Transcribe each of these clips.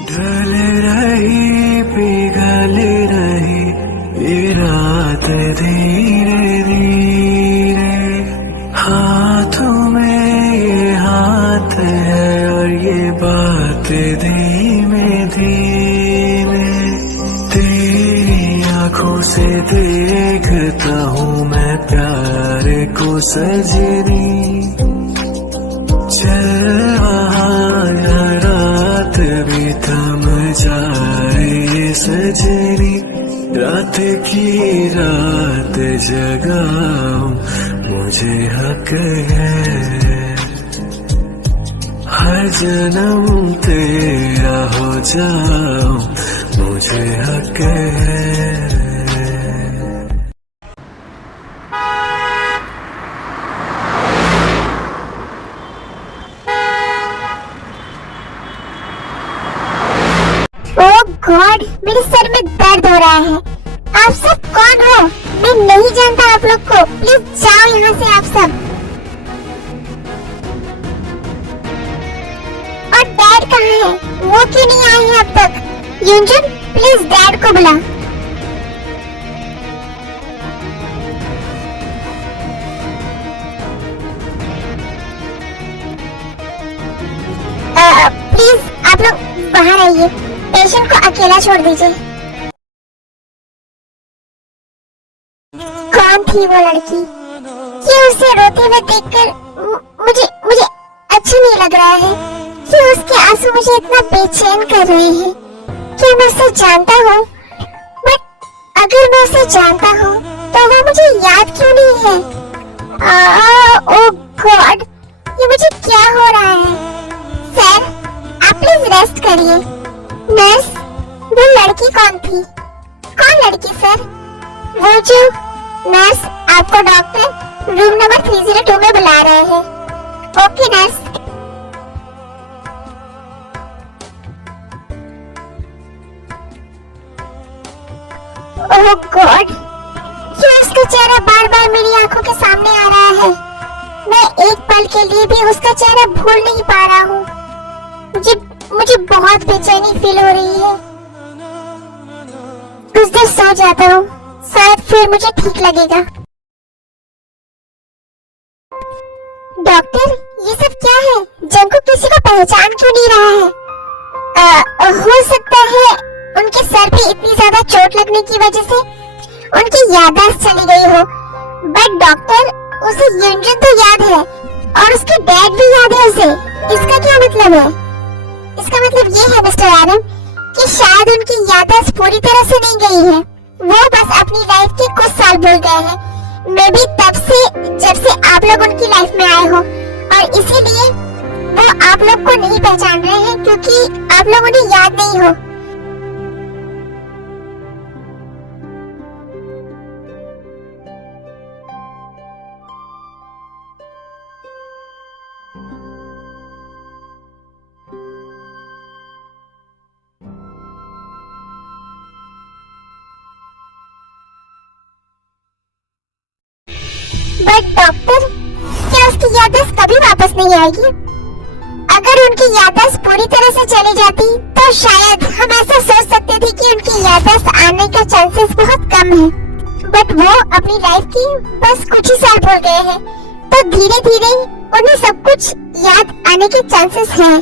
ढल रही पिघल रही ये रात धीरे धीरे, हाथों में ये हाथ है और ये बात धीमे धीमे। तेरी आंखों से देखता हूँ मैं प्यार को सजनी, चल वहाँ रात भी थम जाए ये सजनी। रात की रात जगाऊं मुझे हक है, हर जन्म तेरा हो जाऊं मुझे हक है। ओह गॉड, मेरे सर में दर्द हो रहा है। आप सब कौन हो? मैं नहीं जानता आप लोग को। प्लीज जाओ यहाँ से आप सब। और डैड कहाँ है? वो क्यों नहीं आए हैं अब तक? युंजुन, प्लीज डैड को बुला। प्लीज आप लोग बाहर आइए, पेशेंट को अकेला छोड़ दीजिए। कौन थी वो लड़की? कि उसे रोते हुए देखकर मुझे मुझे अच्छा नहीं लग रहा है कि उसके आंसू मुझे इतना बेचैन कर रहे हैं। क्या मैं उसे जानता हूँ? बट अगर मैं उसे जानता हूँ तो वो मुझे याद क्यों नहीं है? ओह गॉड, ये मुझे क्या हो रहा है? सर, आप प्लीज रेस्ट करिए। नर्स, वो लड़की कौन थी? कौन लड़की सर? वो जो नर्स, आपको डॉक्टर रूम नंबर 302 में बुला रहे हैं। Okay nurse. ओह गॉड, क्यों उसका चेहरा बार बार मेरी आंखों के सामने आ रहा है? मैं एक पल के लिए भी उसका चेहरा भूल नहीं पा रहा हूँ। मुझे बहुत बेचैनी फील हो रही है। कुछ देर सो जाता हूँ, शायद फिर मुझे ठीक लगेगा। डॉक्टर, ये सब क्या है? जंगकुक किसी को पहचान क्यों नहीं रहा है? हो सकता है उनके सर पे इतनी ज्यादा चोट लगने की वजह से उनकी याददाश्त चली गई हो। बट डॉक्टर, उसे युंजुन तो याद है और उसके डैड भी याद है उसे। इसका क्या मतलब है? इसका मतलब ये है मिस्टर एडम कि शायद उनकी याददाश्त पूरी तरह से नहीं गई है। वो बस अपनी लाइफ के कुछ साल भूल गए हैं। मे बी तब से जब से आप लोग उनकी लाइफ में आए हो, और इसीलिए वो आप लोग को नहीं पहचान रहे हैं क्योंकि आप लोग उन्हें याद नहीं हो। बट डॉक्टर, क्या उसकी याददाश्त कभी वापस नहीं आएगी? अगर उनकी याददाश्त पूरी तरह से चली जाती तो शायद हम ऐसा सोच सकते थे कि उनकी याददाश्त आने का चांसेस बहुत कम है। बट वो अपनी लाइफ की बस कुछ ही साल भूल गए हैं, तो धीरे धीरे उन्हें सब कुछ याद आने के चांसेस हैं।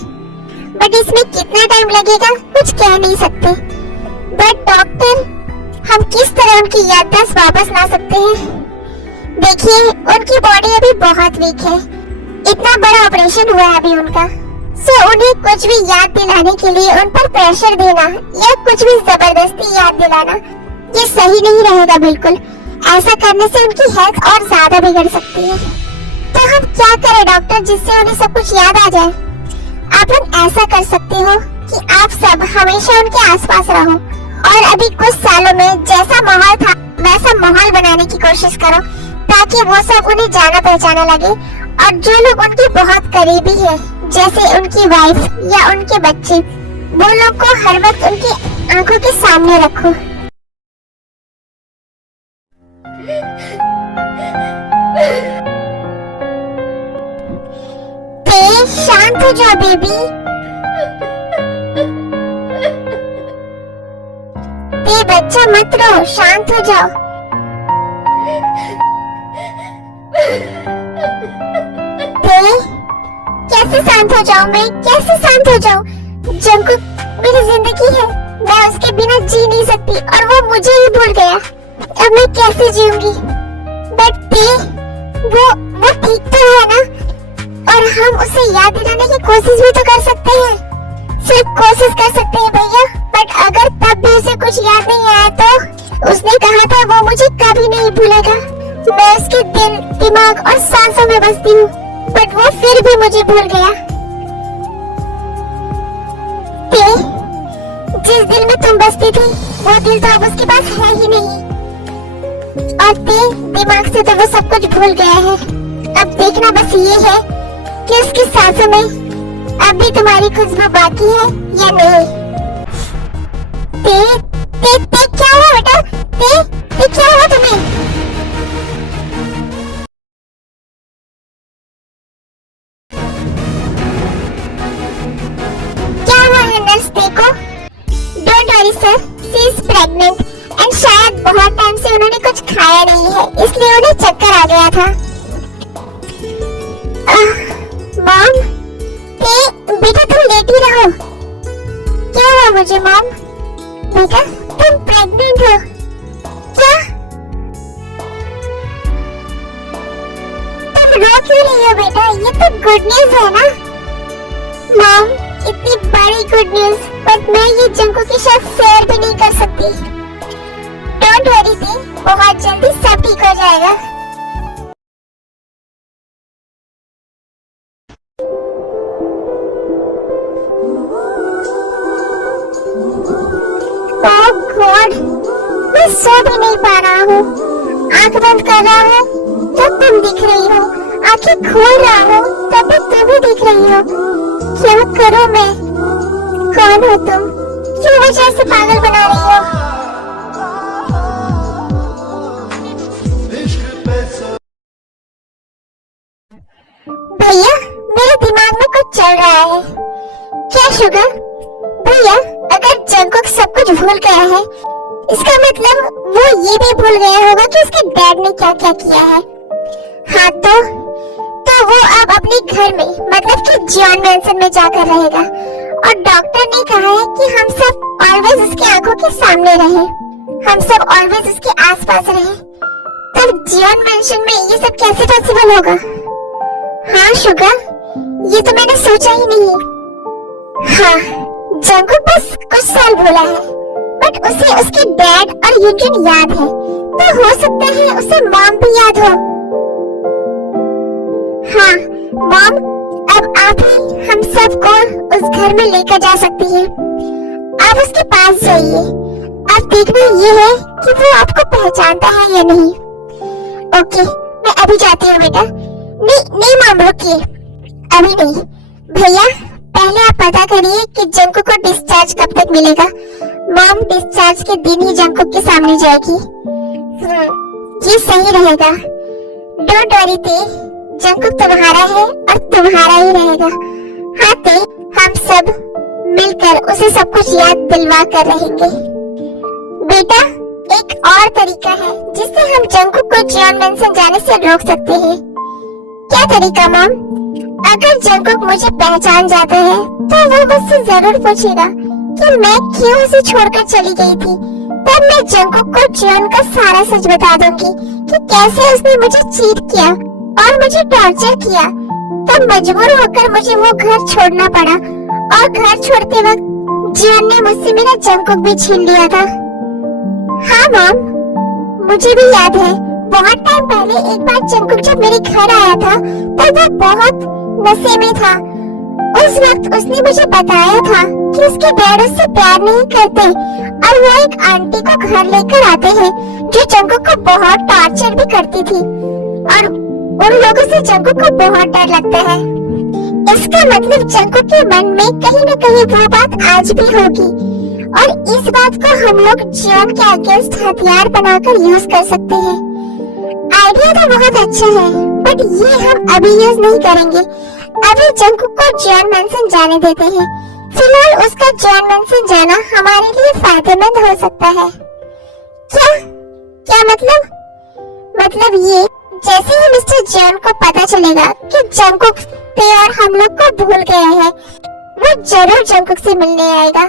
बट इसमें कितना टाइम लगेगा कुछ कह नहीं सकते। बट डॉक्टर, हम किस तरह उनकी याददाश्त वापस ला सकते हैं? देखिए, उनकी बॉडी अभी बहुत वीक है। इतना बड़ा ऑपरेशन हुआ है अभी उनका। सो उन्हें कुछ भी याद दिलाने के लिए उन पर प्रेशर देना या कुछ भी जबरदस्ती याद दिलाना, ये सही नहीं रहेगा बिल्कुल। ऐसा करने से उनकी हेल्थ और ज्यादा बिगड़ सकती है। तो हम क्या करें डॉक्टर, जिससे उन्हें सब कुछ याद आ जाए? आप लोग ऐसा कर सकते हो कि आप सब हमेशा उनके आसपास रहो और अभी कुछ सालों में जैसा माहौल था वैसा माहौल बनाने की कोशिश करो, ताकि वो सब उन्हें जाना पहचाना लगे। और जो लोग उनके बहुत करीबी है, जैसे उनकी वाइफ या उनके बच्चे, वो लोग को हर वक्त उनकी आंखों के सामने रखो। शांत हो जाओ बेबी। ते बच्चा मत रो, शांत हो जाओ। ते कैसे शांत हो जाऊं मैं, कैसे शांत हो जाऊं? जंकुक मेरी जिंदगी है, मैं उसके बिना जी नहीं सकती और वो मुझे ही भूल गया। अब मैं कैसे जीऊंगी? बट ते वो ठीक तो है ना, और हम उसे याद दिलाने की कोशिश भी तो कर सकते हैं। सिर्फ कोशिश कर सकते हैं भैया, बट अगर तब भी उसे कुछ याद नहीं आया तो उसने कहा था वो मुझे कभी नहीं भूलेगा। मैं उसके दिल, दिमाग और सांसों में बसती हूँ, बट वो फिर भी मुझे भूल गया। ते, जिस दिल में तुम बसती थी वो दिल तो अब उसके पास है ही नहीं, और ते दिमाग से तो वो सब कुछ भूल गया है। अब देखना बस ये है कि उसकी सांसों में अब भी तुम्हारी खुशबू बाकी है या नहीं। ते क्या हुआ बेटा? ते क्या हुआ तुम्हें? क्या हुआ है नर्स? देखो, don't worry sir, she is pregnant and शायद बहुत टाइम से उन्होंने कुछ खाया नहीं है, इसलिए उन्हें चक्कर आ गया था। मॉम, बेटा तुम लेटी रहो। क्या हुआ मुझे मॉम? बेटा तुम प्रेग्नेंट हो क्या? तुम रो क्यों रही हो बेटा? ये तो गुड न्यूज है ना मॉम, इतनी बड़ी गुड न्यूज, बट मैं ये जंकू के साथ शेयर भी नहीं कर सकती। डोंट वरी थे, बहुत जल्दी सब ठीक हो जाएगा। ओह गॉड, मैं सो भी नहीं पा रहा हूँ। आंख बंद कर रहा हूँ तो तुम दिख रही हो, आंखें खोल रहा हूँ तब भी तुम ही दिख रही हो। क्या करूँ मैं? कौन हो तुम? क्यों मुझे ऐसे पागल बना रही हो? भैया मेरे दिमाग में कुछ चल रहा है। क्या शुगर? भैया अगर जंकुक सब कुछ भूल गया है, इसका मतलब वो ये भी भूल गया होगा कि उसके डैड ने क्या क्या किया है। हाँ तो वो अब अपने घर में, मतलब कि जॉन मैंसन में जाकर रहेगा, और डॉक्टर ने कहा है कि हम सब ऑलवेज उसकी आंखों के सामने रहे, हम सब ऑलवेज उसके आसपास रहे। तब जॉन मैंसन में ये सब कैसे पॉसिबल होगा? हाँ शुगर, ये तो मैंने सोचा ही नहीं। हाँ, जंकुक बस कुछ साल भूला है, बट उसे उसके डैड और यूजिन याद है, तो हो सकता है उसे मॉम भी याद हो। हाँ मॉम, अब आप ही हम सबको उस घर में लेकर जा सकती हैं। आप उसके पास जाइए, अब देखना ये है कि वो आपको पहचानता है या नहीं। ओके, मैं अभी जाती हूँ बेटा। नहीं मॉम रुकिए, अभी नहीं। भैया पहले आप पता करिए कि जंकुक को डिस्चार्ज कब तक मिलेगा। मॉम डिस्चार्ज के दिन ही जंकुक के सामने जाएगी। ये सही रहेगा। डोंट वरी ते, जंकुक तुम्हारा है और तुम्हारा ही रहेगा। हाँ ते, हम सब मिलकर उसे सब कुछ याद दिलवा कर रहेंगे। बेटा एक और तरीका है जिससे हम जंकुक को जॉन मैंसन जाने से रोक सकते हैं। क्या तरीका मॉम? अगर जंकुक मुझे पहचान जाता है तो वो मुझसे जरूर पूछेगा कि मैं क्यों उसे छोड़कर चली गई थी। तब मैं जंकुक को जॉन का सारा सच बता दूंगी कि कैसे उसने मुझे चीट किया और मुझे टॉर्चर किया। तब मजबूर होकर मुझे वो घर छोड़ना पड़ा, और घर छोड़ते वक्त जॉन ने मुझसे मेरा जंकुक भी छीन लिया था। हाँ मॉम, मुझे भी याद है बहुत टाइम पहले एक बार जंकुक जब मेरे घर आया था तब वो बहुत नशे में था। उस वक्त उसने मुझे बताया था कि उसके डैड उससे प्यार नहीं करते और वो एक आंटी को घर लेकर आते हैं जो जंकुक को बहुत टॉर्चर भी करती थी, और उन लोगों से जंकुक को बहुत डर लगता है। इसका मतलब जंकुक के मन में कहीं न कहीं वो बात आज भी होगी, और इस बात को हम लोग जॉन के अगेंस्ट हथियार बनाकर यूज कर सकते हैं। आइडिया तो बहुत अच्छा है, बट ये हम अभी यूज नहीं करेंगे। अभी जंकुक को जॉन मैंसन जाने देते हैं, फिलहाल उसका जॉन मेंसन जाना हमारे लिए फायदेमंद हो सकता है। क्या क्या मतलब ये, जैसे ही मिस्टर जॉन को पता चलेगा कि जंगकुक पे और हम लोग को भूल गए हैं, वो जरूर जंगकुक से मिलने आएगा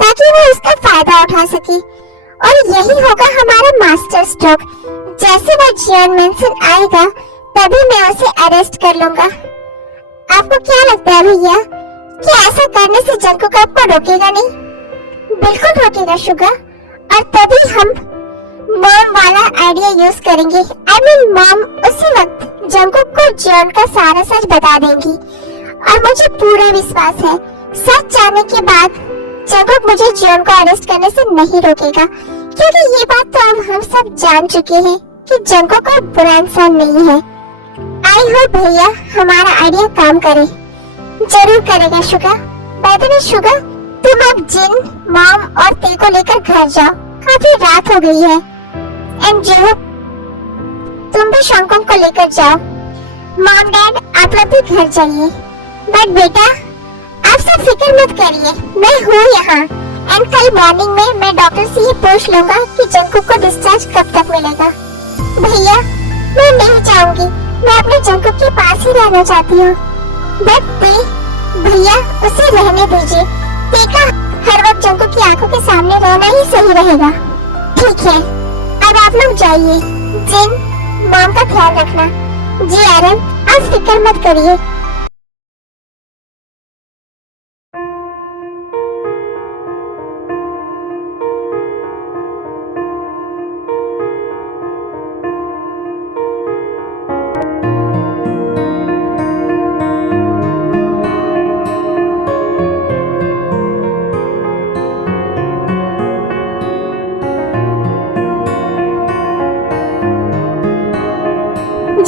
ताकि वो उसका फायदा उठा सके, और यही होगा हमारा मास्टर स्ट्रोक। जैसे वो जॉन मेंसन आएगा तभी मैं उसे अरेस्ट कर लूंगा। आपको क्या लगता है भैया कि ऐसा करने से जंगकुक आपको रोकेगा नहीं? बिल्कुल रोकेगा शुगा, और तभी हम मॉम वाला आइडिया यूज करेंगे। मॉम उसी वक्त जंगकुक को जॉन का सारा सच बता देंगी, और मुझे पूरा विश्वास है सच जानने के बाद जंगकुक मुझे जॉन को अरेस्ट करने से नहीं रोकेगा, क्योंकि ये बात तो अब हम सब जान चुके हैं कि जंगकुक कोई बुरा इंसान नहीं है। आई होप भैया हमारा आइडिया काम करे। जरूर करेगा Suga. By the way Suga, तुम अब जिन, मॉम और ते को लेकर घर जाओ, काफी रात हो गई है। एंड जो तुम भी शंकुंग को लेकर जाओ। मॉम डैड आप लोग भी घर जाइए। बट बेटा आप सब फिक्र मत करिए, मैं हूँ यहाँ। एंड कल मॉर्निंग में मैं डॉक्टर से ये पूछ लूंगा कि जंगकुक को डिस्चार्ज कब तक मिलेगा। भैया मैं नहीं चाहूंगी, मैं अपने जंगकुक के पास ही रहना चाहती हूँ। बट भैया उसे रहने दीजिए। देखा हर वक्त जंगकुक की आंखों के सामने रहना ही सही रहेगा। ठीक है, अब आप लोग जाइए। जिन, मॉम का ख्याल रखना। जी एरन आप फिक्र मत करिए।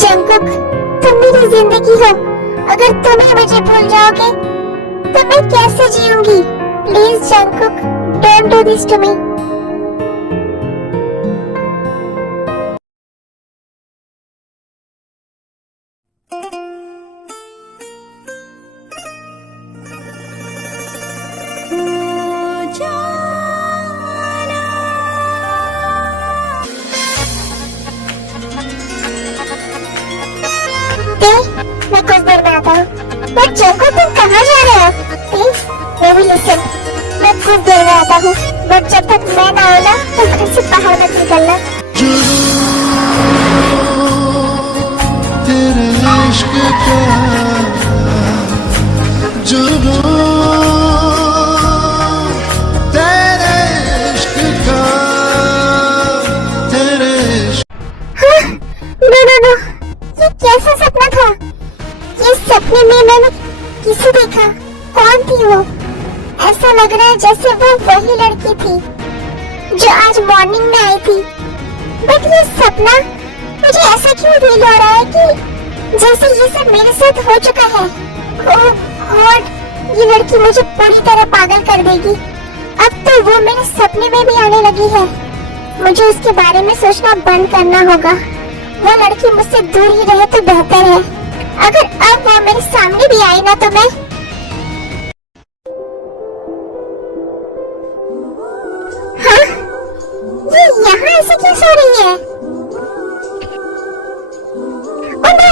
जंगकुक तुम मेरी जिंदगी हो, अगर तुम ही मुझे भूल जाओगे तो मैं कैसे जीऊंगी? Please Jungkook don't do this to me. मैं कुछ देर में आता हूँ। बट जंगकुक तुम कहाँ जा रहे हो? बेबी लिसन, मैं कुछ देर में आता हूँ। बट जब तक मैं ना आऊँ ना तो घर से बाहर मत निकलना। तेरे इश्क का जुनून, तेरे इश्क का, तेरे इश्क। हाँ, नो, ये कैसा सपना था? ये सपने में मैंने किसे देखा? कौन थी वो? ऐसा लग रहा है जैसे वो वही लड़की थी जो आज मॉर्निंग में आई थी। बट ये सपना, मुझे ऐसा क्यों फील हो रहा है कि जैसे ये सब मेरे साथ हो चुका है। ओह गॉड, ये लड़की मुझे पूरी तरह पागल कर देगी। अब तो वो मेरे सपने में भी आने लगी है। मुझे उसके बारे में सोचना बंद करना होगा। वो लड़की मुझसे दूर ही रहे तो बेहतर है। अगर अब वो मेरे सामने भी आई ना तो मैं हाँ, ये यहाँ ऐसे क्यों सो रही है? Oh no!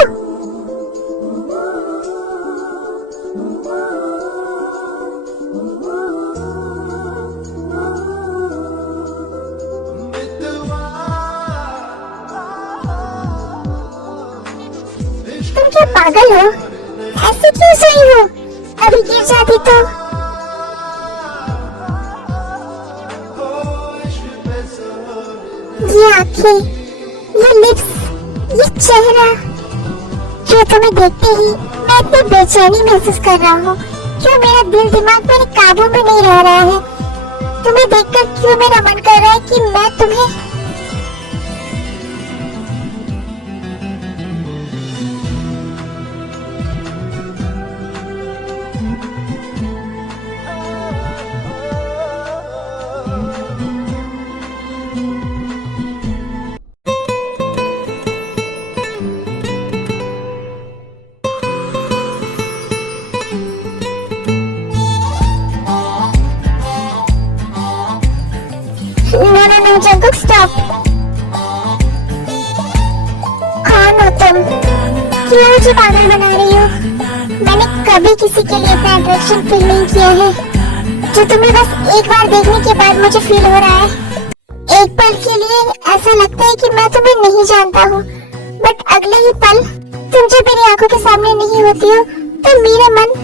तुम क्या पागल हो? ऐसे क्यों सोई हो? अभी गिर जाती तो। ये आंखें, ये लिप्स, ये चेहरा, जो तुम्हें देखते ही मैं इतनी बेचैनी महसूस कर रहा हूँ। क्यों मेरा दिल दिमाग मेरे काबू में नहीं रह रहा है? तुम्हें देखकर क्यों मेरा मन कर रहा है कि मैं तुम्हें जंगकुक स्टॉप। कौन हो तुम? क्यों मुझे पागल बना रही हो? मैंने कभी किसी के लिए इतना अट्रैक्शन फील नहीं किया है जो तुम्हें बस एक बार देखने के बाद मुझे फील हो रहा है। एक पल के लिए ऐसा लगता है कि मैं तुम्हें नहीं जानता हूँ, बट अगले ही पल तुम जब मेरी आंखों के सामने नहीं होती हो तो मेरा मन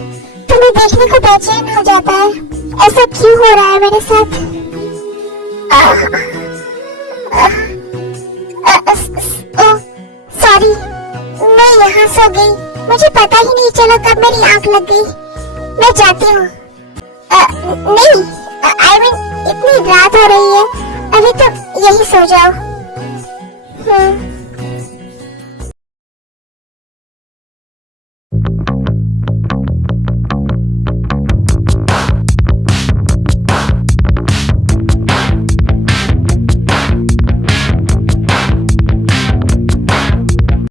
तुम्हें देखने को बेचैन हो जाता है। ऐसा क्यों हो रहा है मेरे साथ? सॉरी, मैं यहाँ सो गई, मुझे पता ही नहीं चला कब मेरी आंख लग गई। मैं जाती हूँ। नहीं, आई मीन इतनी रात हो रही है, अभी तो यही सो जाओ।